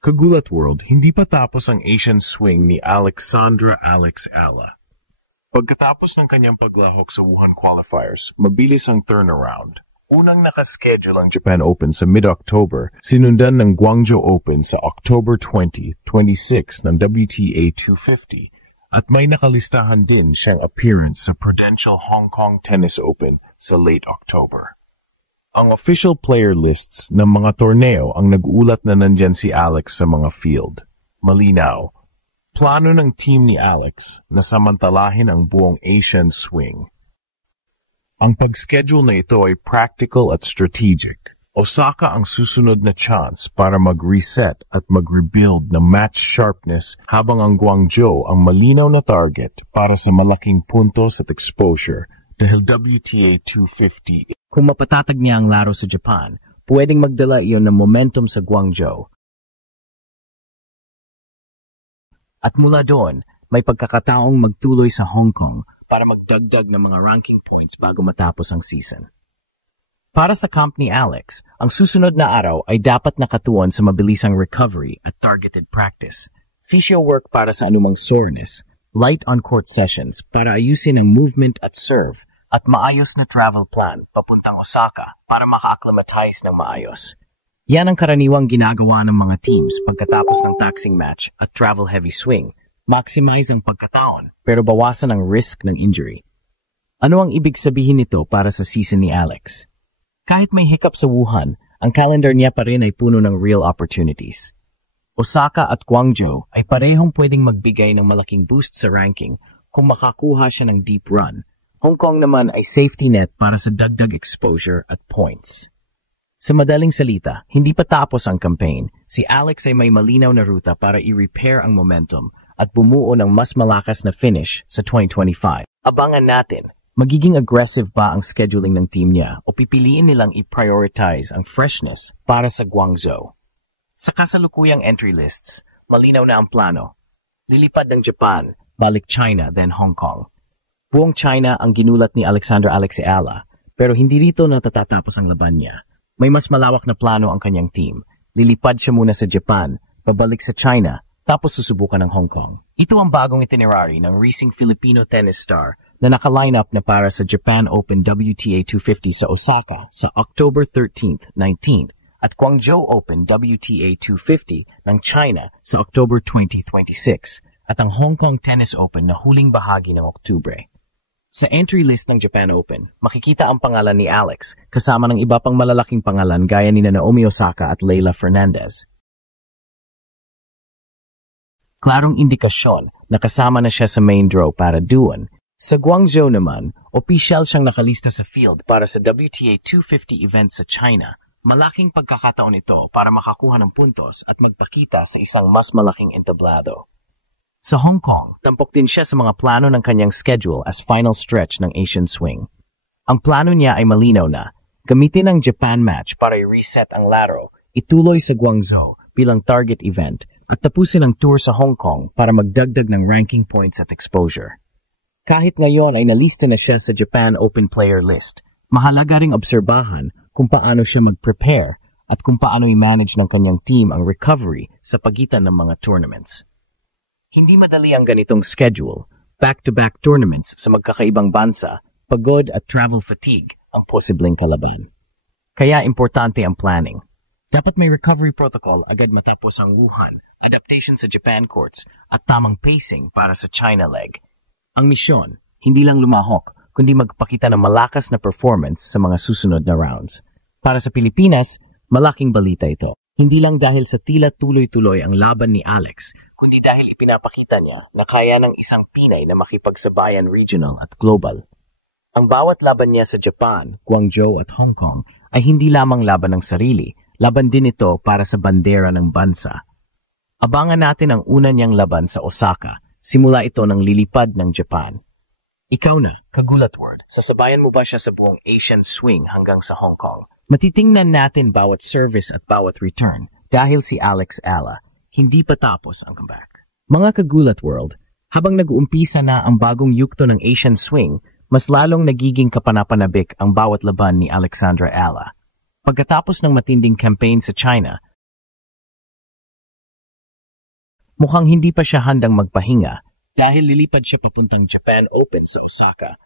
Kagulat World, hindi pa tapos ang Asian swing ni Alexandra Alex Ala. Pagkatapos ng kanyang paglahok sa Wuhan qualifiers, mabilis ang turnaround. Unang nakaschedule ang Japan Open sa mid-October, sinundan ng Guangzhou Open sa October 20, 26 ng WTA 250, at may nakalistahan din siyang appearance sa Prudential Hong Kong Tennis Open sa late October. Ang official player lists ng mga torneo ang nag-ulat na nandyan si Alex sa mga field. Malinaw, plano ng team ni Alex na samantalahin ang buong Asian swing. Ang pag-schedule na ito ay practical at strategic. Osaka ang susunod na chance para mag-reset at mag-rebuild ng match sharpness habang ang Guangzhou ang malinaw na target para sa malaking puntos at exposure dahil WTA 250. Kung mapatatag niya ang laro sa Japan, pwedeng magdala iyon ng momentum sa Guangzhou. At mula doon, may pagkakataong magtuloy sa Hong Kong para magdagdag ng mga ranking points bago matapos ang season. Para sa camp ni Alex, ang susunod na araw ay dapat nakatuon sa mabilisang recovery at targeted practice, physio work para sa anumang soreness, light on-court sessions para ayusin ang movement at serve, at maayos na travel plan papuntang Osaka para maka-acclimatize ng maayos. Yan ang karaniwang ginagawa ng mga teams pagkatapos ng taxing match at travel-heavy swing. Maximize ang pagkataon pero bawasan ang risk ng injury. Ano ang ibig sabihin nito para sa season ni Alex? Kahit may hiccup sa Wuhan, ang calendar niya pa rin ay puno ng real opportunities. Osaka at Guangzhou ay parehong pwedeng magbigay ng malaking boost sa ranking kung makakuha siya ng deep run. Hong Kong naman ay safety net para sa dagdag exposure at points. Sa madaling salita, hindi pa tapos ang campaign. Si Alex ay may malinaw na ruta para i-repair ang momentum at bumuo ng mas malakas na finish sa 2025. Abangan natin, magiging aggressive ba ang scheduling ng team niya o pipiliin nilang i-prioritize ang freshness para sa Guangzhou? Sa kasalukuyang entry lists, malinaw na ang plano. Lilipad ng Japan, balik China, then Hong Kong. Buong China ang ginulat ni Alexandra Alex Ala, pero hindi rito natatapos ang laban niya. May mas malawak na plano ang kanyang team. Lilipad siya muna sa Japan, babalik sa China, tapos susubukan ng Hong Kong. Ito ang bagong itinerary ng racing Filipino tennis star na naka-line up na para sa Japan Open WTA 250 sa Osaka sa October 13th, 19th at Guangzhou Open WTA 250 ng China sa October 2026 at ang Hong Kong Tennis Open na huling bahagi ng Oktubre. Sa entry list ng Japan Open, makikita ang pangalan ni Alex kasama ng iba pang malalaking pangalan gaya ni Naomi Osaka at Leylah Fernandez. Klarong indikasyon na kasama na siya sa main draw para doon. Sa Guangzhou naman, opisyal siyang nakalista sa field para sa WTA 250 event sa China. Malaking pagkakataon ito para makakuha ng puntos at magpakita sa isang mas malaking entablado. Sa Hong Kong, tampok din siya sa mga plano ng kanyang schedule as final stretch ng Asian swing. Ang plano niya ay malinaw na gamitin ang Japan match para i-reset ang laro, ituloy sa Guangzhou bilang target event at tapusin ang tour sa Hong Kong para magdagdag ng ranking points at exposure. Kahit ngayon ay nalista na siya sa Japan Open player list, mahalaga ring obserbahan kung paano siya mag-prepare at kung paano i-manage ng kanyang team ang recovery sa pagitan ng mga tournaments. Hindi madali ang ganitong schedule, back-to-back tournaments sa magkakaibang bansa, pagod at travel fatigue ang posibleng kalaban. Kaya importante ang planning. Dapat may recovery protocol agad matapos ang Wuhan, adaptation sa Japan courts at tamang pacing para sa China leg. Ang misyon, hindi lang lumahok, kundi magpakita ng malakas na performance sa mga susunod na rounds. Para sa Pilipinas, malaking balita ito. Hindi lang dahil sa tila tuloy-tuloy ang laban ni Alex, kundi dahil ipinapakita niya na kaya ng isang Pinay na makipagsabayan regional at global. Ang bawat laban niya sa Japan, Guangzhou at Hong Kong ay hindi lamang laban ng sarili, laban din ito para sa bandera ng bansa. Abangan natin ang una niyang laban sa Osaka, simula ito ng lilipad ng Japan. Ikaw na, Kagulat World, sasabayan mo ba siya sa buong Asian swing hanggang sa Hong Kong? Matitingnan natin bawat service at bawat return dahil si Alex Ala, hindi pa tapos ang comeback. Mga Kagulat World, habang nag-uumpisa na ang bagong yugto ng Asian swing, mas lalong nagiging kapanapanabik ang bawat laban ni Alexandra Ala. Pagkatapos ng matinding campaign sa China, Mukhang hindi pa siya handang magpahinga dahil lilipad siya papuntang Japan Open sa Osaka,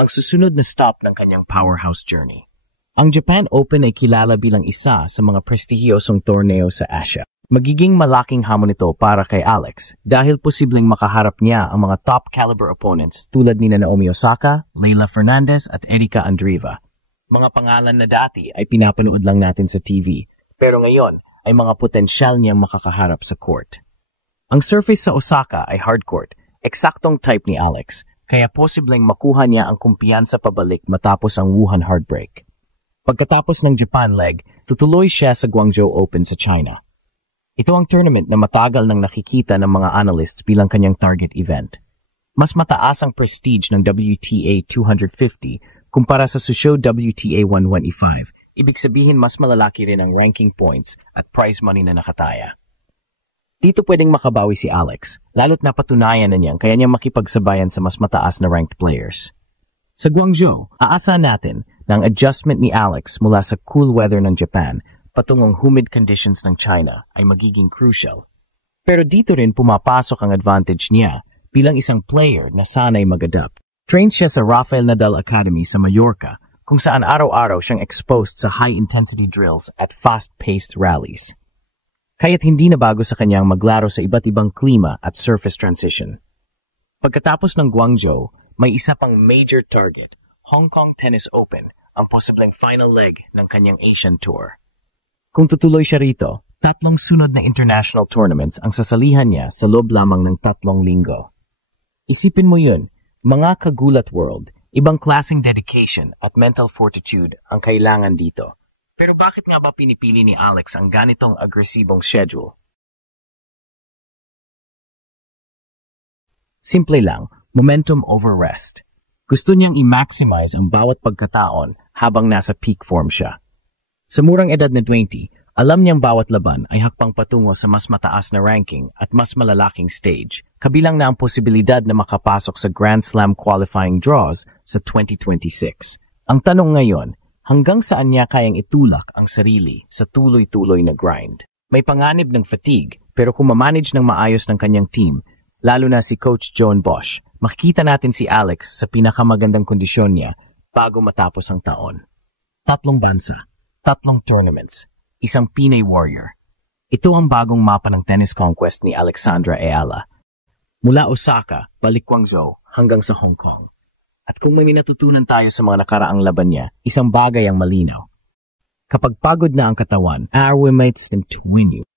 ang susunod na stop ng kanyang powerhouse journey. Ang Japan Open ay kilala bilang isa sa mga prestihiyosong torneo sa Asia. Magiging malaking hamon ito para kay Alex dahil posibleng makaharap niya ang mga top-caliber opponents tulad ni Naomi Osaka, Leylah Fernandez at Erika Andreeva. Mga pangalan na dati ay pinapanood lang natin sa TV, pero ngayon ay mga potensyal niyang makakaharap sa court. Ang surface sa Osaka ay hard court, eksaktong type ni Alex, kaya posibleng makuha niya ang kumpiyansa pabalik matapos ang Wuhan heartbreak. Pagkatapos ng Japan leg, tutuloy siya sa Guangzhou Open sa China. Ito ang tournament na matagal nang nakikita ng mga analysts bilang kanyang target event. Mas mataas ang prestige ng WTA 250 kumpara sa Suzhou WTA 125. Ibig sabihin mas malalaki rin ang ranking points at prize money na nakataya. Dito pwedeng makabawi si Alex, lalo't napatunayan na niyang kaya niya makipagsabayan sa mas mataas na ranked players. Sa Guangzhou, aasahan natin na ang adjustment ni Alex mula sa cool weather ng Japan patungong humid conditions ng China ay magiging crucial. Pero dito rin pumapasok ang advantage niya bilang isang player na sanay mag-adapt. Trained siya sa Rafael Nadal Academy sa Mallorca kung saan araw-araw siyang exposed sa high-intensity drills at fast-paced rallies. Kaya't hindi na bago sa kanyang maglaro sa iba't ibang klima at surface transition. Pagkatapos ng Guangzhou, may isa pang major target, Hong Kong Tennis Open, ang posibleng final leg ng kanyang Asian Tour. Kung tutuloy siya rito, 3 sunod na international tournaments ang sasalihan niya sa loob lamang ng 3 linggo. Isipin mo yun, mga kagulat world, ibang klaseng dedication at mental fortitude ang kailangan dito. Pero bakit nga ba pinipili ni Alex ang ganitong agresibong schedule? Simple lang, momentum over rest. Gusto niyang i-maximize ang bawat pagkataon habang nasa peak form siya. Sa murang edad na 20, alam niyang bawat laban ay hakbang patungo sa mas mataas na ranking at mas malalaking stage, kabilang na ang posibilidad na makapasok sa Grand Slam qualifying draws sa 2026. Ang tanong ngayon, hanggang saan niya kayang itulak ang sarili sa tuloy-tuloy na grind? May panganib ng fatigue, pero kung mamanage ng maayos ng kanyang team, lalo na si Coach John Bosch, makikita natin si Alex sa pinakamagandang kondisyon niya bago matapos ang taon. 3 bansa, 3 tournaments, isang Pinay warrior. Ito ang bagong mapa ng tennis conquest ni Alexandra Ayala. Mula Osaka, balik Guangzhou, hanggang sa Hong Kong. At kung may natutunan tayo sa mga nakaraang laban niya, isang bagay ang malinaw. Kapag pagod na ang katawan, our mates seem to win you.